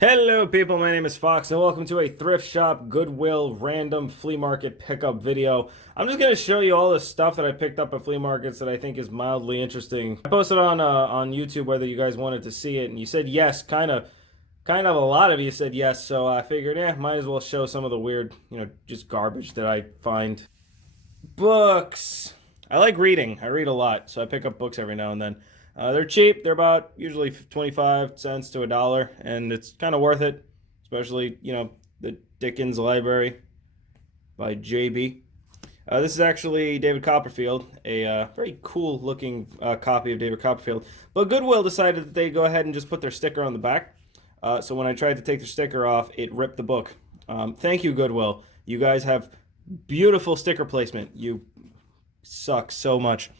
Hello people, my name is Fox and welcome to a thrift shop Goodwill random flea market pickup video. I'm just going to show you all the stuff that I picked up at flea markets that I think is mildly interesting. I posted on YouTube whether you guys wanted to see it and you said yes, kind of a lot of you said yes, so I figured might as well show some of the weird, just garbage that I find. Books. I like reading. I read a lot, so I pick up books every now and then. They're cheap. They're about usually 25 cents to a dollar, and it's kind of worth it, especially, the Dickens Library by JB. This is actually David Copperfield, a very cool looking copy of David Copperfield. But Goodwill decided that they'd go ahead and just put their sticker on the back. So when I tried to take the sticker off, it ripped the book. Thank you, Goodwill. You guys have beautiful sticker placement. You suck so much.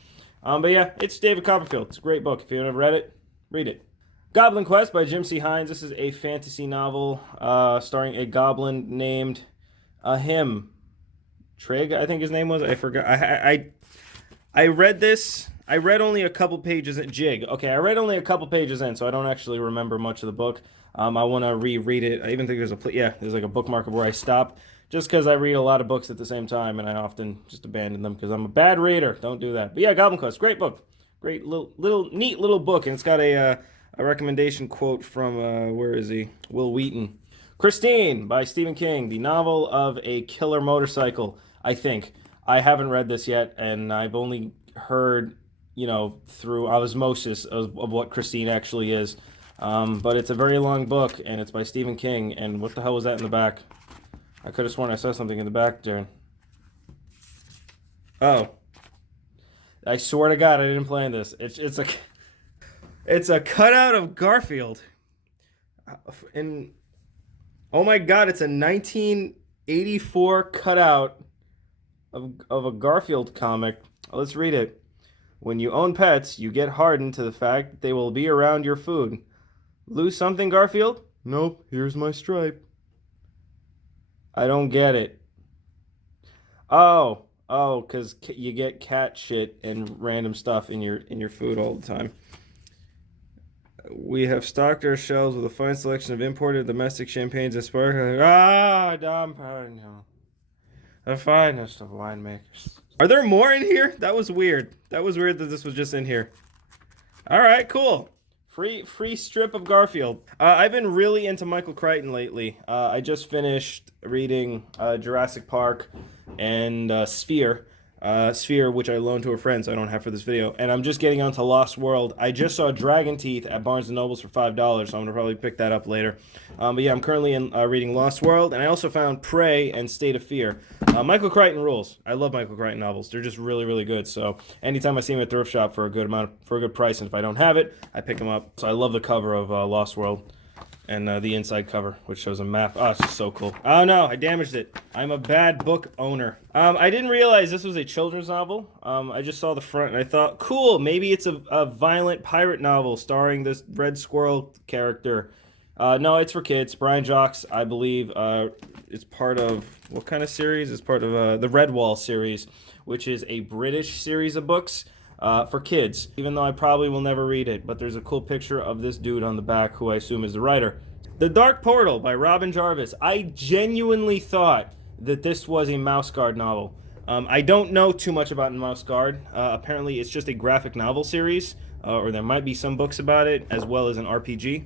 But yeah, it's David Copperfield. It's a great book. If you haven't read it, read it. Goblin Quest by Jim C. Hines. This is a fantasy novel starring a goblin named him. Trig, I think his name was. I forgot. I read this. I read only a couple pages in Jig. Okay, I read only a couple pages in, so I don't actually remember much of the book. I want to reread it. I even think there's like a bookmark of where I stop. Just because I read a lot of books at the same time, and I often just abandon them because I'm a bad reader. Don't do that. But yeah, Goblin Quest, great book, great neat little book, and it's got a recommendation quote from where is he? Will Wheaton. Christine by Stephen King, the novel of a killer motorcycle. I think I haven't read this yet, and I've only heard through osmosis of what Christine actually is. But it's a very long book, and it's by Stephen King. And what the hell was that in the back? I could have sworn I saw something in the back there. Oh. I swear to God I didn't plan this. It's a cutout of Garfield. And oh my God, it's a 1984 cutout of a Garfield comic. Let's read it. When you own pets, you get hardened to the fact that they will be around your food. Lose something, Garfield? Nope, here's my stripe. I don't get it. Oh, because you get cat shit and random stuff in your food all the time. We have stocked our shelves with a fine selection of imported domestic champagnes and sparkling. Dom Perignon. The finest of winemakers. Are there more in here? That was weird. That was weird that this was just in here. All right, cool. Free strip of Garfield. I've been really into Michael Crichton lately. I just finished reading Jurassic Park and Sphere. Sphere, which I loaned to a friend, so I don't have for this video. And I'm just getting onto Lost World. I just saw Dragon Teeth at Barnes & Noble's for $5, so I'm going to probably pick that up later. But yeah, I'm currently reading Lost World, and I also found Prey and State of Fear. Michael Crichton rules. I love Michael Crichton novels. They're just really, really good. So anytime I see them at thrift shop for a good price, and if I don't have it, I pick them up. So I love the cover of Lost World. And the inside cover, which shows a map. Oh, it's just so cool. Oh no, I damaged it. I'm a bad book owner. I didn't realize this was a children's novel. I just saw the front and I thought, cool, maybe it's a violent pirate novel starring this red squirrel character. No, it's for kids. Brian Jocks, I believe, it's part of, what kind of series? It's part of the Redwall series, which is a British series of books. For kids, even though I probably will never read it, but there's a cool picture of this dude on the back who I assume is the writer. The Dark Portal by Robin Jarvis. I genuinely thought that this was a Mouse Guard novel. I don't know too much about Mouse Guard. Apparently it's just a graphic novel series, or there might be some books about it, as well as an RPG.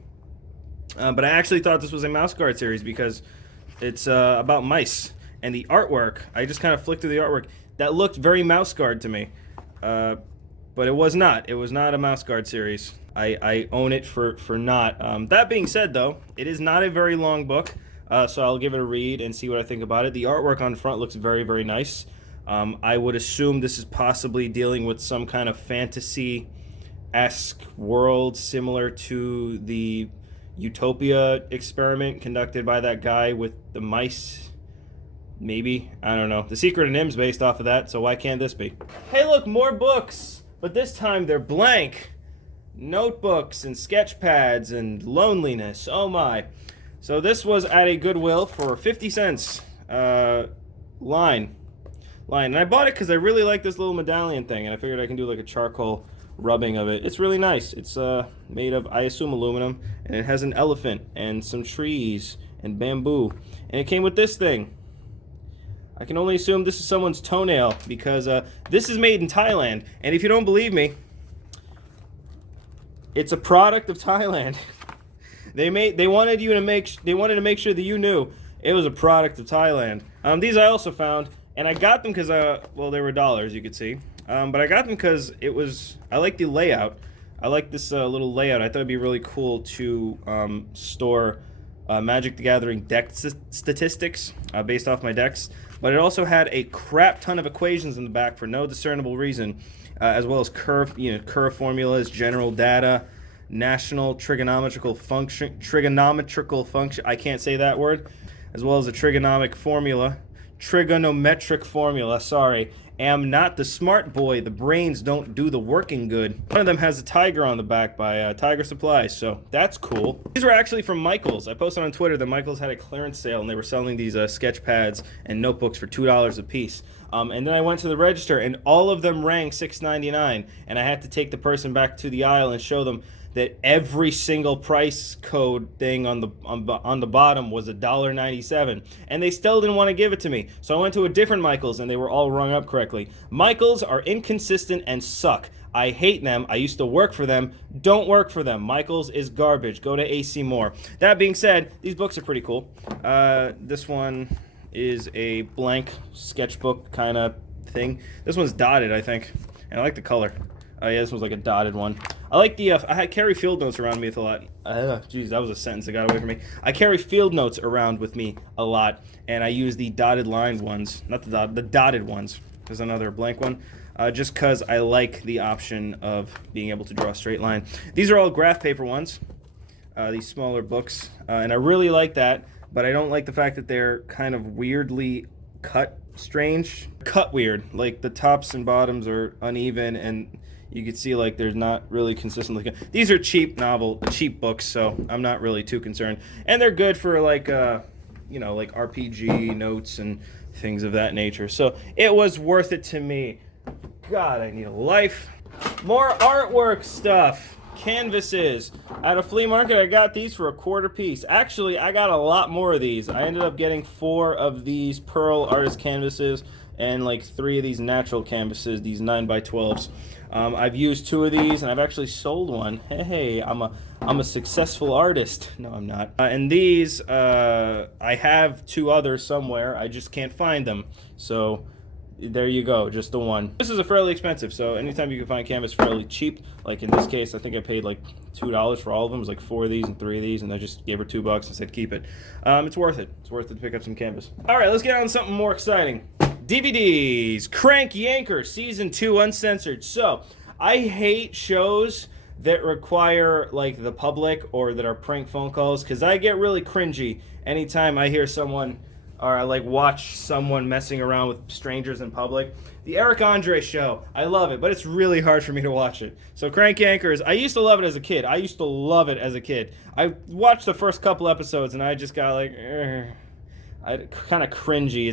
But I actually thought this was a Mouse Guard series because it's about mice. And the artwork, I just kind of flicked through the artwork, that looked very Mouse Guard to me. But it was not. It was not a Mouse Guard series. I own it for not. That being said, though, it is not a very long book, so I'll give it a read and see what I think about it. The artwork on the front looks very, very nice. I would assume this is possibly dealing with some kind of fantasy-esque world similar to the Utopia experiment conducted by that guy with the mice. Maybe. I don't know. The Secret of Nim's based off of that, so why can't this be? Hey, look, more books! But this time they're blank. Notebooks and sketchpads and loneliness. Oh my. So this was at a Goodwill for 50 cents. Line. And I bought it because I really like this little medallion thing, and I figured I can do like a charcoal rubbing of it. It's really nice. It's made of, I assume, aluminum, and it has an elephant and some trees and bamboo. And it came with this thing. I can only assume this is someone's toenail because this is made in Thailand. And if you don't believe me, it's a product of Thailand. They wanted to make sure that you knew it was a product of Thailand. These I also found, and I got them because well, they were dollars, you could see. But I got them because I like the layout. I like this little layout. I thought it'd be really cool to store Magic the Gathering deck statistics based off my decks. But it also had a crap ton of equations in the back for no discernible reason, as well as curve formulas, general data, national trigonometrical function. I can't say that word. As well as a trigonometric formula. Sorry. Am not the smart boy. The brains don't do the working good. One of them has a tiger on the back by Tiger Supplies, so that's cool. These were actually from Michaels. I posted on Twitter that Michaels had a clearance sale, and they were selling these sketch pads and notebooks for $2 a piece. And then I went to the register, and all of them rang $6.99, and I had to take the person back to the aisle and show them that every single price code thing on the bottom was $1.97, and they still didn't want to give it to me. So I went to a different Michaels, and they were all rung up correctly. Michaels are inconsistent and suck. I hate them. I used to work for them. Don't work for them. Michaels is garbage. Go to AC Moore. That being said, these books are pretty cool. This one is a blank sketchbook kind of thing. This one's dotted, I think, and I like the color. Oh yeah, this one's like a dotted one. I like the, I carry field notes around with me a lot. Geez, that was a sentence that got away from me. I carry field notes around with me a lot, and I use the dotted lined ones, not the dotted ones. There's another blank one, just because I like the option of being able to draw a straight line. These are all graph paper ones, these smaller books, and I really like that, but I don't like the fact that they're kind of weirdly cut weird. Like the tops and bottoms are uneven, and you can see like there's not really consistently. These are cheap books, so I'm not really too concerned. And they're good for like, like RPG notes and things of that nature. So it was worth it to me. God, I need a life. More artwork stuff. Canvases. At a flea market, I got these for $0.25 piece. Actually, I got a lot more of these. I ended up getting 4 of these Pearl artist canvases and like 3 of these natural canvases, these 9x12s. I've used 2 of these, and I've actually sold one. Hey, I'm a successful artist. No, I'm not. And these, I have 2 others somewhere. I just can't find them. So there you go, just the one. This is a fairly expensive, so anytime you can find canvas fairly cheap, like in this case, I think I paid like $2 for all of them. It was like 4 of these and 3 of these, and I just gave her $2 and said keep it. It's worth it. It's worth it to pick up some canvas. All right, let's get on to something more exciting. DvD's Crank Yanker Season 2 Uncensored. So, I hate shows that require like the public or that are prank phone calls, because I get really cringy anytime I hear someone or like watch someone messing around with strangers in public. The Eric Andre show, I love it, but it's really hard for me to watch it. So Crank Yankers, I used to love it as a kid. I watched the first couple episodes and I just got like, kind of cringy.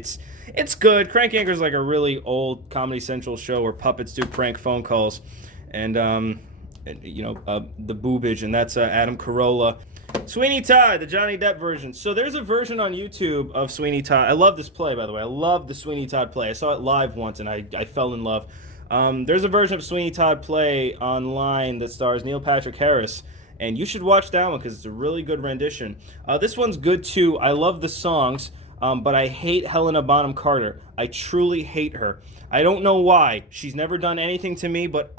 It's good. Crank Yankers is like a really old Comedy Central show where puppets do prank phone calls, and the boobage, and that's Adam Carolla. Sweeney Todd, the Johnny Depp version. So there's a version on YouTube of Sweeney Todd. I love this play, by the way. I love the Sweeney Todd play. I saw it live once, and I fell in love. There's a version of Sweeney Todd play online that stars Neil Patrick Harris, and you should watch that one because it's a really good rendition. This one's good, too. I love the songs, but I hate Helena Bonham Carter. I truly hate her. I don't know why. She's never done anything to me but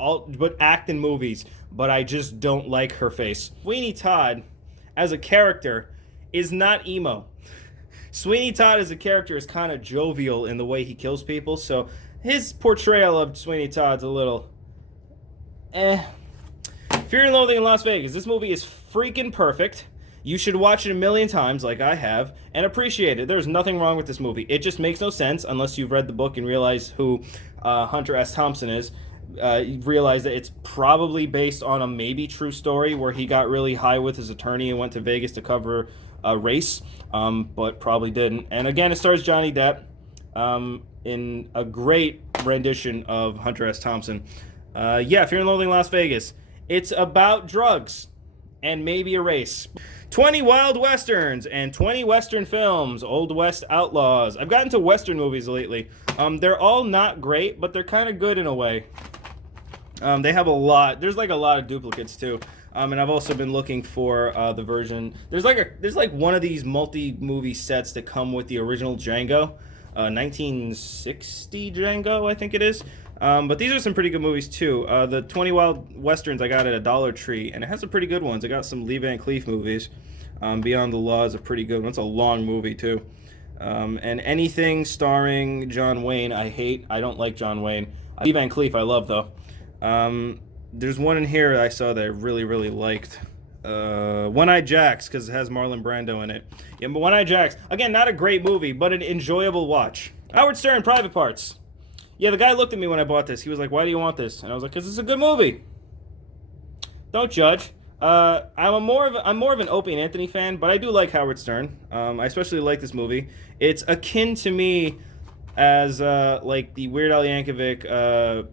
act in movies, but I just don't like her face. Sweeney Todd, as a character, is not emo. Sweeney Todd as a character is kind of jovial in the way he kills people, so his portrayal of Sweeney Todd's a little Fear and Loathing in Las Vegas. This movie is freaking perfect. You should watch it a million times like I have and appreciate it. There's nothing wrong with this movie. It just makes no sense unless you've read the book and realize who Hunter S. Thompson is. You realize that it's probably based on a maybe true story where he got really high with his attorney and went to Vegas to cover a race, but probably didn't. And again, it stars Johnny Depp in a great rendition of Hunter S. Thompson. Yeah, Fear and Loathing Las Vegas. It's about drugs and maybe a race. 20 Wild Westerns and 20 Western films, Old West Outlaws. I've gotten to Western movies lately. They're all not great, but they're kind of good in a way. They have a lot. There's like a lot of duplicates too. And I've also been looking for the version. There's like one of these multi-movie sets that come with the original Django, 1960 Django, I think it is. But these are some pretty good movies too. The 20 Wild Westerns I got at a Dollar Tree, and it has some pretty good ones. I got some Lee Van Cleef movies. Beyond the Law is a pretty good one. It's a long movie too. And anything starring John Wayne, I hate. I don't like John Wayne. Lee Van Cleef, I love though. There's one in here I saw that I really, really liked. One-Eyed Jacks, because it has Marlon Brando in it. Yeah, but One-Eyed Jacks, again, not a great movie, but an enjoyable watch. Howard Stern, Private Parts. Yeah, the guy looked at me when I bought this. He was like, "Why do you want this?" And I was like, "Because it's a good movie." Don't judge. I'm more of an Opie and Anthony fan, but I do like Howard Stern. I especially like this movie. It's akin to me as like the Weird Al Yankovic.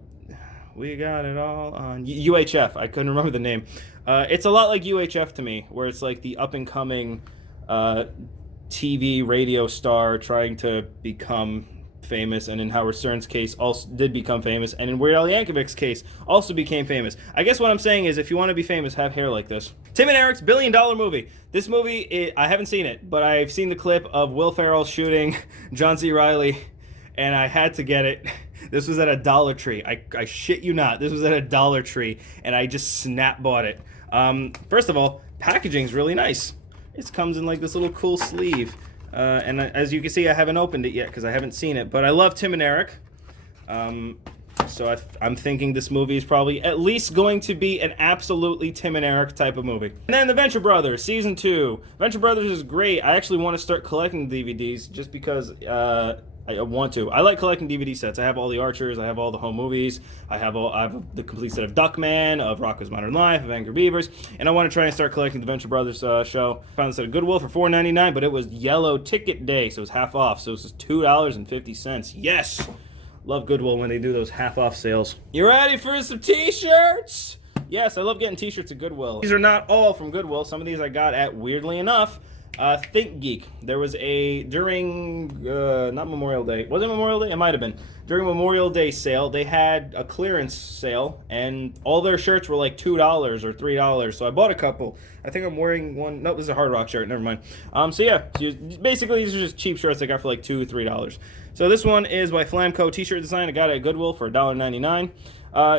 We got it all on UHF. I couldn't remember the name. It's a lot like UHF to me, where it's like the up and coming TV radio star trying to become famous, and in Howard Stern's case also did become famous, and in Weird Al Yankovic's case also became famous. I guess what I'm saying is, if you want to be famous, have hair like this. Tim and Eric's $1 billion movie. This movie, I haven't seen it, but I've seen the clip of Will Ferrell shooting John C. Reilly, and I had to get it. This was at a Dollar Tree. I shit you not. This was at a Dollar Tree, and I just snap bought it. First of all, packaging's really nice. It comes in like this little cool sleeve. And as you can see, I haven't opened it yet because I haven't seen it. But I love Tim and Eric. So I'm thinking this movie is probably at least going to be an absolutely Tim and Eric type of movie. And then The Venture Brothers, Season 2. Venture Brothers is great. I actually want to start collecting DVDs just because I want to. I like collecting DVD sets. I have all the Archers. I have all the home movies. I have the complete set of Duckman, of Rocko's Modern Life, of Angry Beavers, and I want to try and start collecting the Venture Brothers show. Found this at Goodwill for $4.99, but it was yellow ticket day, so it was half off. So it was $2.50. Yes! Love Goodwill when they do those half off sales. You ready for some t-shirts? Yes, I love getting t-shirts at Goodwill. These are not all from Goodwill. Some of these I got at, weirdly enough, Think Geek. There was during, not Memorial Day. Was it Memorial Day? It might have been. During Memorial Day sale, they had a clearance sale, and all their shirts were like $2 or $3. So I bought a couple. I think I'm wearing one. No, this is a Hard Rock shirt. Never mind. So yeah, basically these are just cheap shirts I got for like $2, $3. So this one is by Flamco T-shirt design. I got it at Goodwill for $1.99.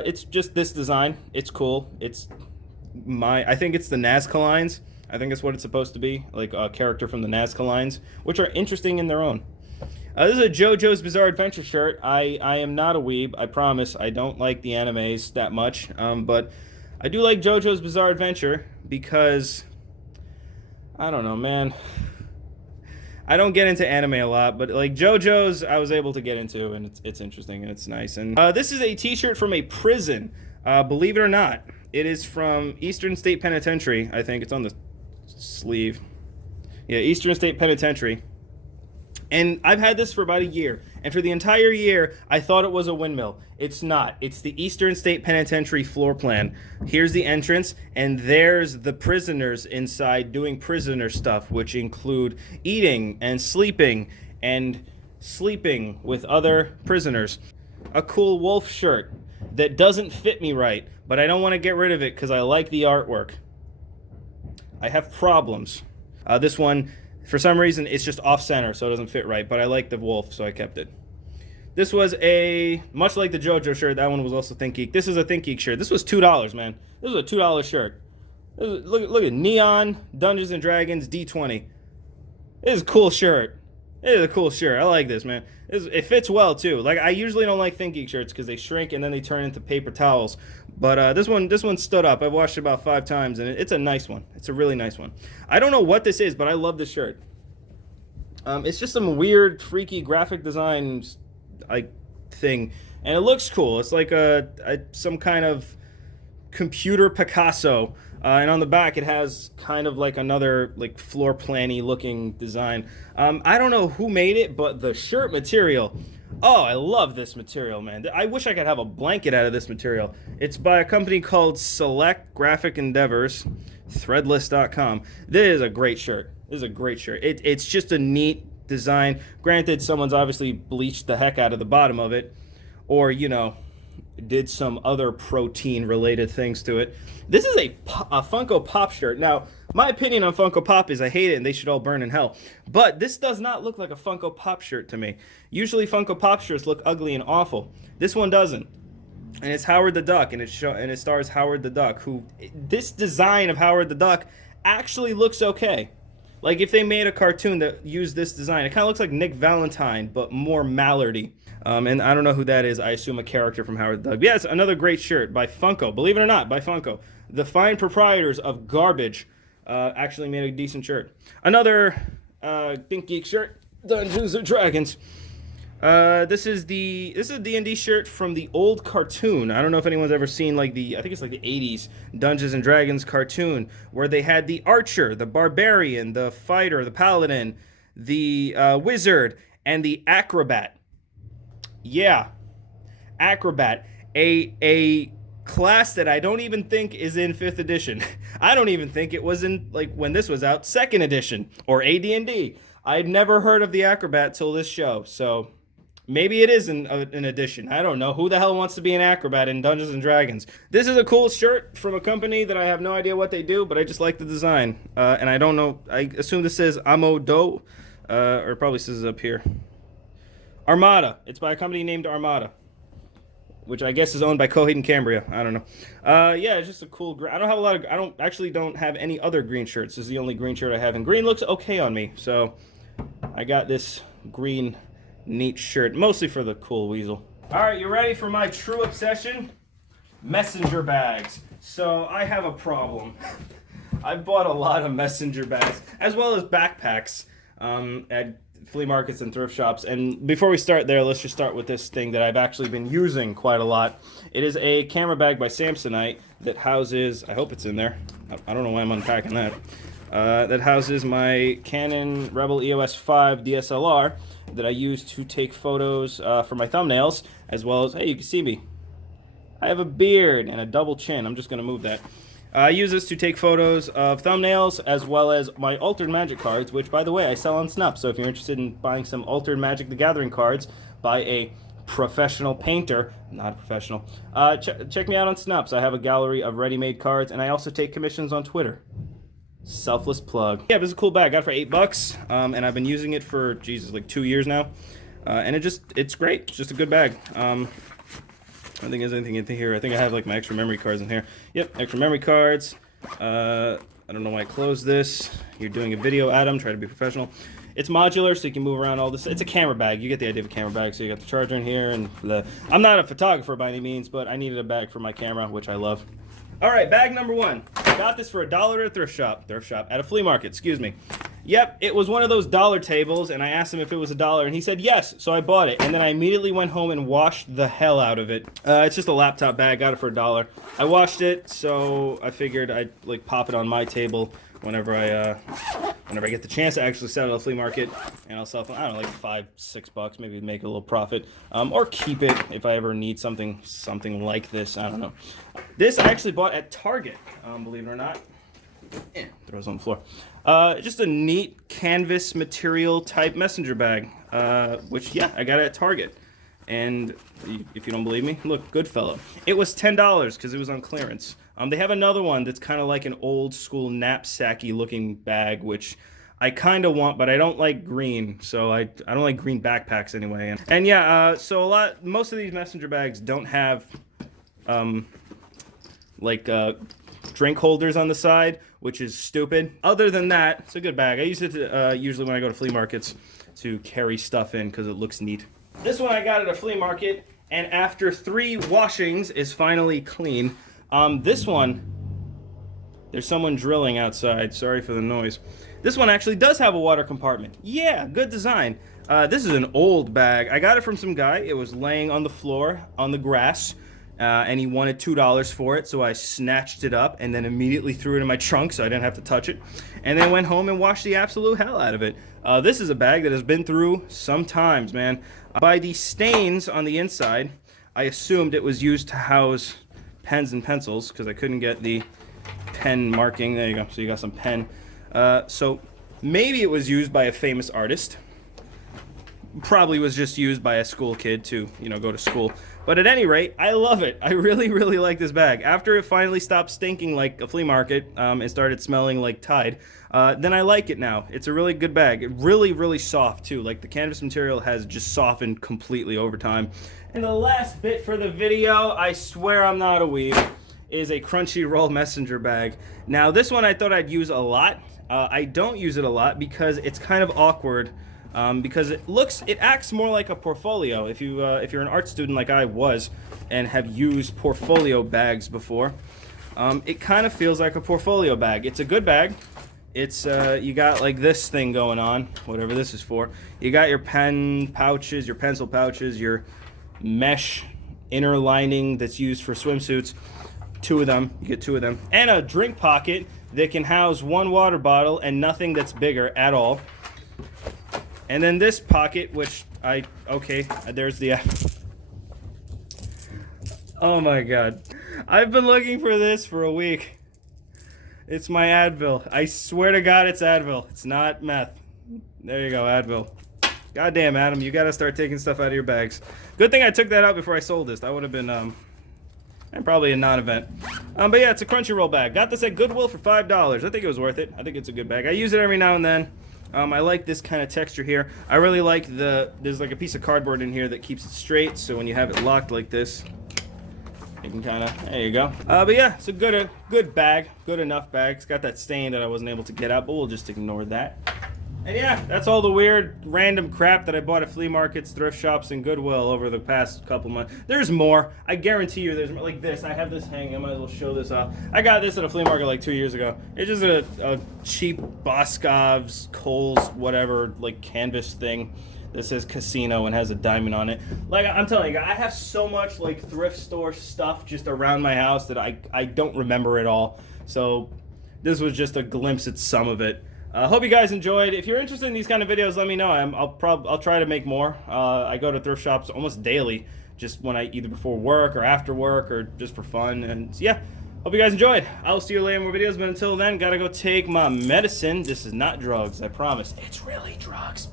It's just this design. It's cool. I think it's the Nazca lines. I think that's what it's supposed to be, like a character from the Nazca lines, which are interesting in their own. This is a JoJo's Bizarre Adventure shirt. I am not a weeb, I promise. I don't like the animes that much, but I do like JoJo's Bizarre Adventure because, I don't know, man. I don't get into anime a lot, but like JoJo's I was able to get into, and it's interesting and it's nice. And this is a t-shirt from a prison. Believe it or not, it is from Eastern State Penitentiary. I think it's on the sleeve. Yeah, Eastern State Penitentiary. And I've had this for about a year. And for the entire year, I thought it was a windmill. It's not. It's the Eastern State Penitentiary floor plan. Here's the entrance, and there's the prisoners inside doing prisoner stuff, which include eating and sleeping with other prisoners. A cool wolf shirt that doesn't fit me right, but I don't want to get rid of it because I like the artwork. I have problems. This one, for some reason, it's just off-center, so it doesn't fit right, but I like the wolf, so I kept it. This was much like the JoJo shirt, that one was also Think Geek. This is a Think Geek shirt. This was $2, man. This was a $2 shirt. Look at Neon, Dungeons & Dragons, D20. This is a cool shirt. It is a cool shirt. I like this, man. It fits well, too. Like, I usually don't like Think Geek shirts because they shrink and then they turn into paper towels. But this one stood up. I've washed it about 5 times, and it's a nice one. It's a really nice one. I don't know what this is, but I love this shirt. It's just some weird, freaky graphic design thing, and it looks cool. It's like some kind of computer Picasso. And on the back, it has kind of like another like floor plan-y looking design. I don't know who made it, but the shirt material, Oh, I love this material, man. I wish I could have a blanket out of this material. It's by a company called Select Graphic Endeavors, threadless.com. This is a great shirt. This is a great shirt. It's just a neat design. Granted, someone's obviously bleached the heck out of the bottom of it, or, you know, did some other protein related things to it. This is a Funko Pop shirt. Now, my opinion on Funko Pop is I hate it and they should all burn in hell. But this does not look like a Funko Pop shirt to me. Usually Funko Pop shirts look ugly and awful. This one doesn't. And it's Howard the Duck, and it stars Howard the Duck, who, this design of Howard the Duck actually looks okay. Like, if they made a cartoon that used this design, it kind of looks like Nick Valentine, but more mallardy. And I don't know who that is. I assume a character from Howard the Duck. Yes, another great shirt by Funko. Believe it or not, by Funko. The fine proprietors of garbage actually made a decent shirt. Another Think Geek shirt, Dungeons and Dragons. This is a D&D shirt from the old cartoon. I don't know if anyone's ever seen I think it's like the 80s Dungeons and Dragons cartoon, where they had the archer, the barbarian, the fighter, the paladin, the wizard, and the acrobat. Yeah, acrobat. A class that I don't even think is in 5th edition. I don't even think it was in, like, when this was out, 2nd edition, or AD&D. I'd never heard of the acrobat till this show, so maybe it is an edition. I don't know. Who the hell wants to be an acrobat in Dungeons and Dragons? This is a cool shirt from a company that I have no idea what they do, but I just like the design. And I don't know. I assume this says Amodo, or it probably says up here. Armada. It's by a company named Armada, which I guess is owned by Coheed and Cambria. I don't know. Yeah, it's just a cool. I don't have any other green shirts. This is the only green shirt I have, and green looks okay on me. So I got this green neat shirt, mostly for the cool weasel. All right, you ready for my true obsession? Messenger bags. So I have a problem. I've bought a lot of messenger bags, as well as backpacks, at flea markets and thrift shops. And before we start there, let's just start with this thing that I've actually been using quite a lot. It is a camera bag by Samsonite that houses, I hope it's in there, I don't know why I'm unpacking that, that houses my Canon Rebel EOS 5 DSLR that I use to take photos for my thumbnails, as well as, hey, you can see me, I have a beard and a double chin. I'm just going to move that. I use this to take photos of thumbnails, as well as my Altered Magic cards, which, by the way, I sell on Snup. So if you're interested in buying some Altered Magic the Gathering cards by a professional painter, not a professional, check me out on Snups. I have a gallery of ready-made cards, and I also take commissions on Twitter. Selfless plug. Yeah, this is a cool bag. I got it for $8, and I've been using it for, Jesus, like 2 years now. And it's great. It's just a good bag. I don't think there's anything in here. I think I have like my extra memory cards in here. Yep, extra memory cards. I don't know why I closed this. You're doing a video, Adam. Try to be professional. It's modular, so you can move around all this. It's a camera bag. You get the idea of a camera bag. So you got the charger in here, and I'm not a photographer by any means, but I needed a bag for my camera, which I love. All right, bag number 1. I got this for $1 at a thrift shop, at a flea market, excuse me. Yep, it was one of those dollar tables, and I asked him if it was $1, and he said yes, so I bought it, and then I immediately went home and washed the hell out of it. It's just a laptop bag, got it for $1. I washed it, so I figured I'd like pop it on my table whenever I get the chance to actually sell it at a flea market, and I'll sell it for, I don't know, like $5-6, maybe make a little profit, or keep it if I ever need something like this. I don't know. This I actually bought at Target, believe it or not. Throws on the floor. Just a neat canvas material type messenger bag, which, yeah, I got it at Target. And if you don't believe me, look, Goodfellow. It was $10 because it was on clearance. They have another one that's kind of like an old school knapsacky looking bag, which I kind of want, but I don't like green, so I don't like green backpacks anyway. And yeah, so most of these messenger bags don't have drink holders on the side, which is stupid. Other than that, it's a good bag. I use it to, usually when I go to flea markets to carry stuff in because it looks neat. This one I got at a flea market, and after 3 washings is finally clean. This one, there's someone drilling outside. Sorry for the noise. This one actually does have a water compartment. Yeah, good design. This is an old bag. I got it from some guy. It was laying on the floor, on the grass. and he wanted $2 for it, so I snatched it up and then immediately threw it in my trunk so I didn't have to touch it, and then went home and washed the absolute hell out of it. This is a bag that has been through some times, man. By the stains on the inside, I assumed it was used to house pens and pencils because I couldn't get the pen marking. There you go. So you got some pen. So maybe it was used by a famous artist. Probably was just used by a school kid to, go to school. But at any rate, I love it. I really, really like this bag. After it finally stopped stinking like a flea market and started smelling like Tide, then I like it now. It's a really good bag. It really, really soft too. Like the canvas material has just softened completely over time. And the last bit for the video, I swear I'm not a weeb, is a Crunchyroll messenger bag. Now this one I thought I'd use a lot. I don't use it a lot because it's kind of awkward. Because it acts more like a portfolio. If you're an art student like I was and have used portfolio bags before, it kind of feels like a portfolio bag. It's a good bag. It's you got like this thing going on, whatever this is for. You got your pen pouches, your pencil pouches, your mesh inner lining that's used for swimsuits. 2 of them. You get 2 of them, and a drink pocket that can house 1 water bottle and nothing that's bigger at all. And then this pocket, which there's the, oh my God. I've been looking for this for a week. It's my Advil. I swear to God it's Advil. It's not meth. There you go, Advil. Goddamn, Adam, you gotta start taking stuff out of your bags. Good thing I took that out before I sold this. That would have been, and probably a non-event. But yeah, it's a Crunchyroll bag. Got this at Goodwill for $5. I think it was worth it. I think it's a good bag. I use it every now and then. I like this kind of texture here. I really like there's like a piece of cardboard in here that keeps it straight, so when you have it locked like this, you can kind of, there you go. But yeah, it's a good bag, good enough bag. It's got that stain that I wasn't able to get out, but we'll just ignore that. And yeah, that's all the weird, random crap that I bought at flea markets, thrift shops, and Goodwill over the past couple months. There's more. I guarantee you there's more. Like this. I have this hanging. I might as well show this off. I got this at a flea market like 2 years ago. It's just a cheap Boscov's, Kohl's, whatever, like canvas thing that says casino and has a diamond on it. Like, I'm telling you, I have so much like thrift store stuff just around my house that I don't remember it all. So this was just a glimpse at some of it. Hope you guys enjoyed. If you're interested in these kind of videos, let me know. I'll try to make more. I go to thrift shops almost daily, just when either before work or after work or just for fun. And yeah, hope you guys enjoyed. I'll see you later in more videos, but until then, gotta go take my medicine. This is not drugs, I promise. It's really drugs. Bye.